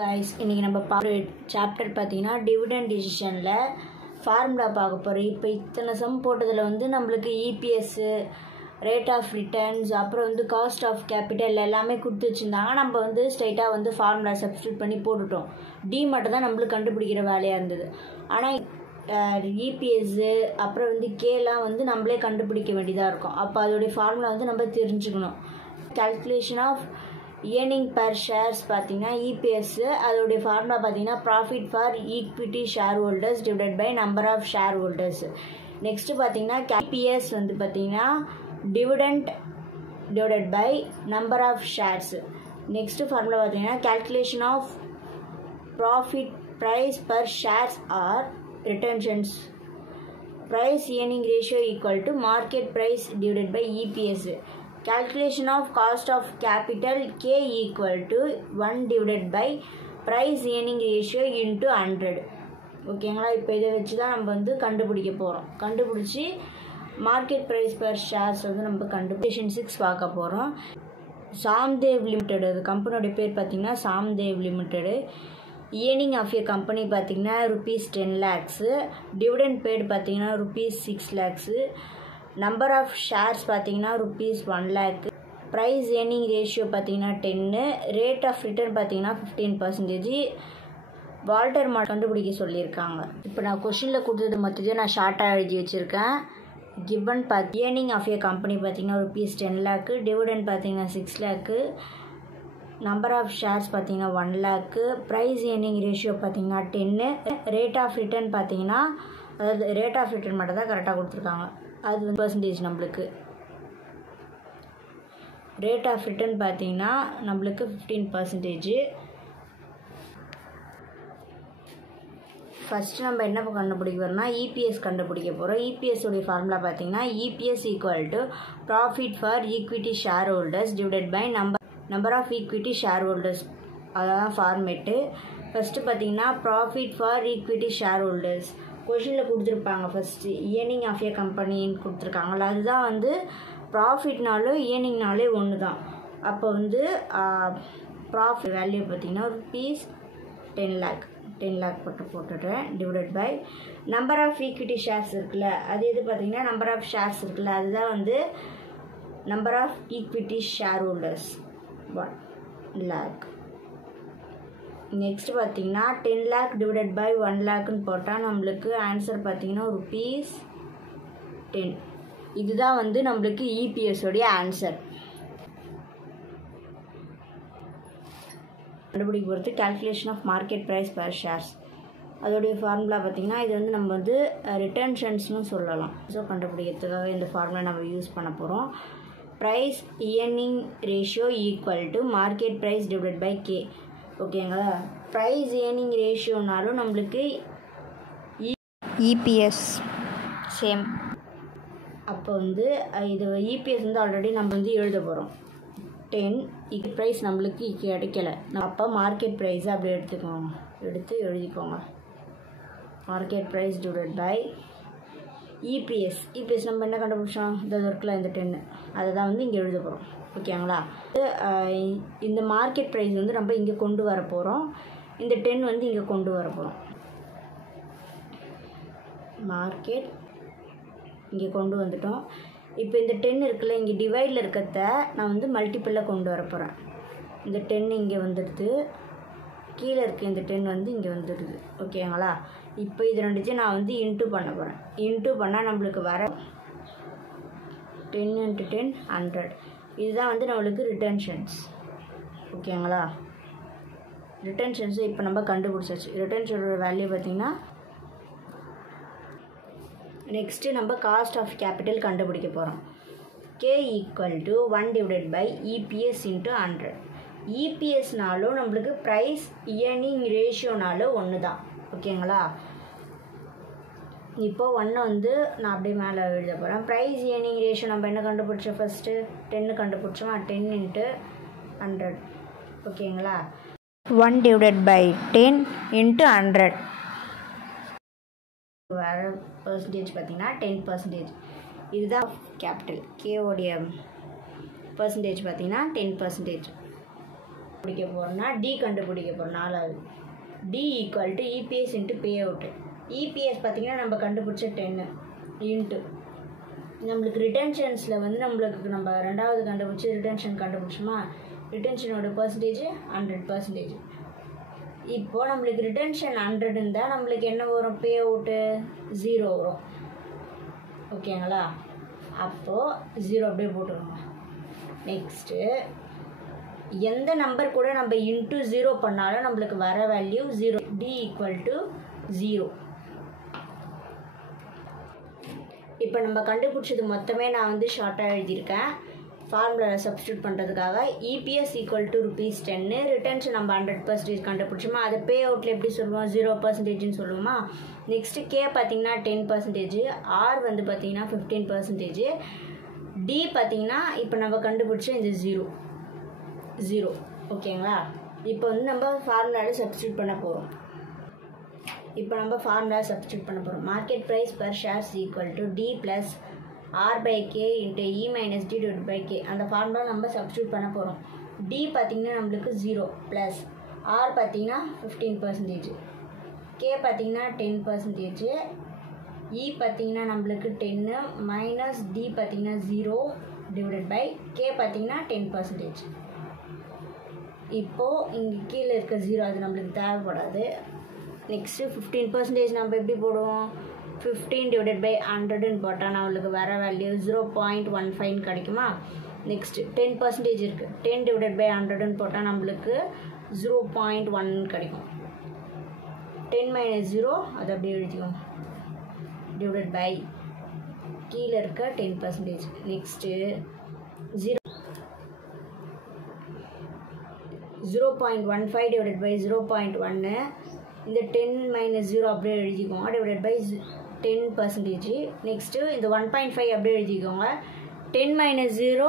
guys, இன்னைக்கு நம்ம chapter பார்த்தீங்கன்னா டிவிடெண்ட் டிசிஷனில் ஃபார்முலா பார்க்க போகிறோம். இப்போ இத்தனை சம் போட்டதில் வந்து நம்மளுக்கு இபிஎஸ்ஸு, ரேட் ஆஃப் ரிட்டர்ன்ஸ், அப்புறம் வந்து காஸ்ட் ஆஃப் கேபிட்டல் எல்லாமே கொடுத்து வச்சுருந்தாங்க. நம்ம வந்து ஸ்ட்ரைட்டாக வந்து ஃபார்முலா சப்ஸ்டியூட் பண்ணி போட்டுட்டோம். டி மட்டும் தான் நம்மளுக்கு கண்டுபிடிக்கிற வேலையாக இருந்தது. ஆனால் இபிஎஸ்ஸு அப்புறம் வந்து கேலாம் வந்து நம்மளே கண்டுபிடிக்க வேண்டியதாக இருக்கும். அப்போ அதோடைய ஃபார்முலா வந்து நம்ம தெரிஞ்சுக்கணும். Calculation of earning per shares பார்த்தீங்கன்னா இபிஎஸ் அதோடைய ஃபார்முலா பார்த்தீங்கன்னா profit for equity share holders divided by number of share holders. Next பார்த்தீங்கன்னா இபிஎஸ் வந்து பார்த்தீங்கன்னா dividend divided by number of shares. Next formula பார்த்தீங்கன்னா calculation of profit price per shares or retentions. Price earning ratio equal to market price divided by EPS. Calculation of cost of capital K equal to 1 divided by price earning ratio into 100. ஓகேங்களா? இப்போ இதை வச்சு தான் நம்ம வந்து கண்டுபிடிக்க போகிறோம். கண்டுபிடிச்சி மார்க்கெட் ப்ரைஸ் பர் ஷேர்ஸ் வந்து நம்ம கண்டுபிடிஷன் 6 பார்க்க போகிறோம். சாம்தேவ் லிமிடெட், அது கம்பெனியோட பேர் பார்த்திங்கன்னா Samdev limited. Earning of a company பார்த்திங்கன்னா ₹10 lakhs. டிவிடெண்ட் பெய்டு பார்த்திங்கன்னா ₹6 lakhs. நம்பர் ஆஃப் ஷேர்ஸ் பார்த்தீங்கன்னா ₹1 lakh. ப்ரைஸ் ஏர்னிங் ரேஷியோ பார்த்தீங்கன்னா 10. ரேட் ஆஃப் ரிட்டர்ன் பார்த்தீங்கன்னா 15%. வால்டர் மார்ட் கண்டுபிடிக்க சொல்லியிருக்காங்க. இப்போ நான் கொஷினில் கொடுத்தது மொத்தத்தையும் நான் ஷார்ட்டாக எழுதி வச்சுருக்கேன். Given earning of a company பார்த்தீங்கன்னா ₹10 lakh. டிவிடெண்ட் பார்த்தீங்கன்னா ₹6 lakh. நம்பர் ஆஃப் ஷேர்ஸ் பார்த்தீங்கன்னா 1 lakh. ப்ரைஸ் ஏர்னிங் ரேஷியோ பார்த்தீங்கன்னா 10. ரேட் ஆஃப் ரிட்டர்ன் பார்த்தீங்கன்னா, அதாவது ரேட் ஆஃப் ரிட்டர்ன் மட்டும் தான் கரெக்டாக கொடுத்துருக்காங்க. அது வந்து பர்சன்டேஜ் நம்மளுக்கு. ரேட் ஆஃப் ரிட்டர்ன் பார்த்தீங்கன்னா நம்மளுக்கு 15%. ஃபஸ்ட்டு நம்ம என்ன கண்டுபிடிக்க போகிறோம்னா இபிஎஸ் கண்டுபிடிக்க போகிறோம். இபிஎஸ் உடைய ஃபார்முலா பார்த்தீங்கன்னா EPS equal to profit for equity share holders divided by number of equity share holders. அதான் ஃபார்மேட்டு. ஃபஸ்ட்டு பார்த்தீங்கன்னா profit for equity share holders கொஷினில் கொடுத்துருப்பாங்க. ஃபஸ்ட்டு ஏர்னிங் ஆஃப் ஏ கம்பெனின்னு கொடுத்துருக்காங்களா, அதுதான் வந்து ப்ராஃபிட்னாலும் ஏர்னிங்னாலே ஒன்று தான். அப்போ வந்து ப்ராஃபிட் வேல்யூ பார்த்திங்கன்னா ₹10 lakh போட்டுடுறேன். Divided by number of equity shares இருக்குல்ல, அது எது பார்த்திங்கன்னா நம்பர் ஆஃப் ஷேர்ஸ் இருக்குல்ல, அதுதான் வந்து number of equity share holders 1 lakh. Next பார்த்தீங்கன்னா 10 lakh டிவைடட் பை 1 lakhன்னு போட்டால் நம்மளுக்கு ஆன்சர் பார்த்தீங்கன்னா ₹10. இதுதான் வந்து நம்மளுக்கு இபிஎஸ்ஸோடைய ஆன்சர். கண்டுபிடிக்க பொறுத்து calculation of market price per shares. அதோடைய ஃபார்முலா பார்த்திங்கன்னா இது வந்து நம்ம வந்து ரிட்டன்ஷன்ஸ்னு சொல்லலாம். ஸோ கண்டுபிடிக்கிறதுக்காக இந்த ஃபார்முலா நம்ம யூஸ் பண்ண போகிறோம். Price earning ratio equal to market price divided by K. ஓகேங்களா? ப்ரைஸ் ஏர்னிங் ரேஷியோனாலும் நம்மளுக்கு இபிஎஸ் சேம். அப்போ வந்து இது இபிஎஸ் வந்து ஆல்ரெடி நம்ம வந்து எழுத போகிறோம். 10 ப்ரைஸ் நம்மளுக்கு கிடைக்கல. அப்போ மார்க்கெட் ப்ரைஸை அப்படி எடுத்து எழுதிக்கோங்க. Market price divided by EPS. EPS நம்ம என்ன கண்டுபிடிச்சோம், இந்த இருக்குல்ல இந்த 10, அதை தான் வந்து இங்கே எழுத போகிறோம். ஓகேங்களா? இந்த மார்க்கெட் ப்ரைஸ் வந்து நம்ம இங்கே கொண்டு வர போகிறோம். இந்த 10 வந்து இங்கே கொண்டு வர போகிறோம். மார்க்கெட் இங்கே கொண்டு வந்துட்டோம். இப்போ இந்த 10 இருக்குல்ல, இங்கே டிவைடில் இருக்கிறத நான் வந்து மல்டிப்பிளில் கொண்டு வர போகிறேன். இந்த 10 இங்கே வந்துடுது, கீழே இருக்க இந்த 10 வந்து இங்கே வந்துடுது. ஓகேங்களா? இப்போ இது ரெண்டுத்தையும் நான் வந்து இன்ட்டு பண்ண போகிறேன். இன்ட்டு பண்ணால் நம்மளுக்கு வர 10 × 10 100. இதுதான் வந்து நம்மளுக்கு ரிட்டன்ஷன்ஸ். ஓகேங்களா? ரிட்டன்ஷன்ஸு இப்போ நம்ம கண்டுபிடிச்சாச்சு. ரிட்டன்ஷனோட வேல்யூ பார்த்திங்கன்னா நெக்ஸ்ட்டு நம்ம காஸ்ட் ஆஃப் கேபிட்டல் கண்டுபிடிக்க போகிறோம். K equal to 1 divided by EPS into 100. இபிஎஸ்னாலும் நம்மளுக்கு ப்ரைஸ் ஏர்னிங் ரேஷியோனாலும் ஒன்று தான். ஓகேங்களா? இப்போ 1 வந்து நான் அப்படியே மேலே எழுத போகிறேன். ப்ரைஸ் ஏர்னிங் ரேஷியோ நம்ம என்ன கண்டுபிடிச்சோம், ஃபஸ்ட்டு 10 கண்டுபிடிச்சோம். 10 × 100. ஓகேங்களா? 1 டிவைடட் பை 10 × 100 வர பர்சன்டேஜ் பார்த்திங்கன்னா 10%. இதுதான் கேபிட்டல் கேவோடைய பர்சன்டேஜ் பார்த்திங்கன்னா 10%. பிடிக்க போகிறோம்னா டி கண்டுபிடிக்க போகிறோம். 4வது D equal to EPS into pay out. EPS பார்த்திங்கன்னா நம்ம கண்டுபிடிச்ச 10 இன்ட்டு நம்மளுக்கு ரிட்டன்ஷன்ஸில் வந்து நம்ம 2வது கண்டுபிடிச்சி ரிட்டன்ஷன் கண்டுபிடிச்சோமா, ரிட்டன்ஷனோட பர்சன்டேஜ் 100%. இப்போது நம்மளுக்கு ரிட்டன்ஷன் 100 இருந்தால் நம்மளுக்கு என்ன வரும், பே அவுட்டு 0 வரும். ஓகேங்களா, அப்போது 0 அப்படியே போட்டுருங்க. நெக்ஸ்ட்டு எந்த நம்பர் கூட நம்ம இன்ட்டு 0 பண்ணாலும் நம்மளுக்கு வர வேல்யூ 0. D equal to 0. இப்போ நம்ம கண்டுபிடிச்சது மொத்தமே நான் வந்து ஷார்ட்டாக எழுதியிருக்கேன் ஃபார்முலாவில் சப்ஸ்டியூட் பண்ணுறதுக்காக. இபிஎஸ் ஈக்குவல் டு ₹10, ரிட்டன்ஷன் நம்ம 100% கண்டுபிடிச்சோமா, அதை பே அவுட்டில் எப்படி சொல்லுவோம், 0%ன்னு சொல்லுவோமா. நெக்ஸ்ட்டு கே பார்த்திங்கன்னா 10%, ஆர் வந்து பார்த்திங்கன்னா 15%, டி பார்த்திங்கன்னா இப்போ நம்ம கண்டுபிடிச்ச இந்த 0. ஓகேங்களா, இப்போ வந்து நம்ம ஃபார்முலாவில் சப்ஸ்டியூட் பண்ண போகிறோம். Market price per shares equal to D plus R by K into E minus D divide by K. அந்த ஃபார்முலா நம்ம சப்ஸ்டியூட் பண்ண போகிறோம். டி பார்த்திங்கன்னா நம்மளுக்கு 0 ப்ளஸ் ஆர் பார்த்திங்கன்னா 15%, கே பார்த்திங்கன்னா 10%, இ பார்த்திங்கன்னா நம்மளுக்கு 10 மைனஸ் டி பார்த்திங்கன்னா 0 டிவைடட் பை கே பார்த்திங்கன்னா 10%. இப்போது இங்கே கீழே இருக்க 0 அது நம்மளுக்கு தேவைப்படாது. நெக்ஸ்ட்டு 15% நம்ம எப்படி போடுவோம், 15 டிவைடட் பை 100ன்னு போட்டால் நம்மளுக்கு வர வேல்யூ 0.15 கிடைக்குமா. நெக்ஸ்ட்டு 10% இருக்குது, 10 டிவைடட் பை 100ன்னு போட்டால் நம்மளுக்கு 0.1 கிடைக்கும். 10 மைனஸ் 0 அது அப்படியே எழுதிக்கும், டிவைடட் பை கீழே இருக்க 10%. நெக்ஸ்ட்டு 0.15 டிவைடட் பை 0.1, இந்த 10 மைனஸ் 0 அப்படியே எழுதிக்கோங்க, டிவைடட் பை 10%. நெக்ஸ்ட்டு இந்த 1.5 அப்படியே எழுதிக்கோங்க, 10 மைனஸ் 0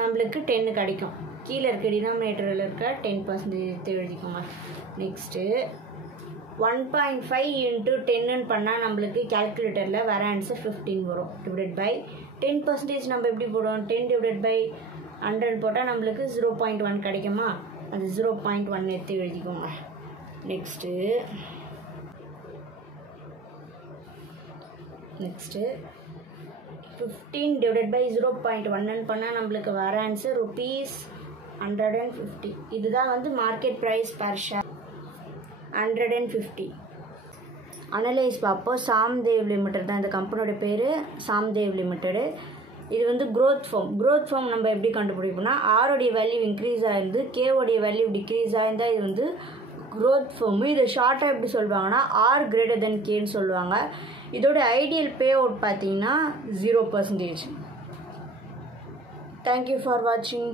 நம்மளுக்கு 10 கிடைக்கும். கீழே இருக்க டினாமினேட்டரில் இருக்க 10% எழுதிக்கோங்க. நெக்ஸ்ட்டு 1.5 இன்ட்டு 10ன்னு பண்ணால் நம்மளுக்கு கேல்குலேட்டரில் வர ஆன்சர் 15 வரும். டிவைடட் பை 10% நம்ம எப்படி போடுவோம், 10 டிவைடட் பை 100 போட்டால் நம்மளுக்கு 0.1 கிடைக்குமா, அது 0.1 எடுத்து எழுதிக்கோங்க. நெக்ஸ்ட்டு 15 டிவைடட் பை 0.1ன்னு பண்ணால் நம்மளுக்கு வர ஆன்சர் ₹150. இதுதான் வந்து market price per share 150. Analyse பார்ப்போம். சாம்தேவ் லிமிடெட் தான் இந்த கம்பெனியோட பேர், சாம்தேவ் லிமிடெடு. இது வந்து க்ரோத் ஃபார்ம் நம்ம எப்படி கண்டுபிடிப்போம்னா, ஆரோடைய வேல்யூ இன்க்ரீஸ் ஆகிருந்து கேவோடைய வேல்யூ டிக்ரீஸ் ஆகிருந்தால் இது வந்து க்ரோத் ஃபார்மு. இதை ஷார்ட்டாக எப்படி சொல்லுவாங்கன்னா ஆர் கிரேட்டர் தென் கேன்னு சொல்லுவாங்க. இதோட ஐடியல் பே அவுட் பார்த்தீங்கன்னா 0%. தேங்க்யூ ஃபார் வாட்சிங்.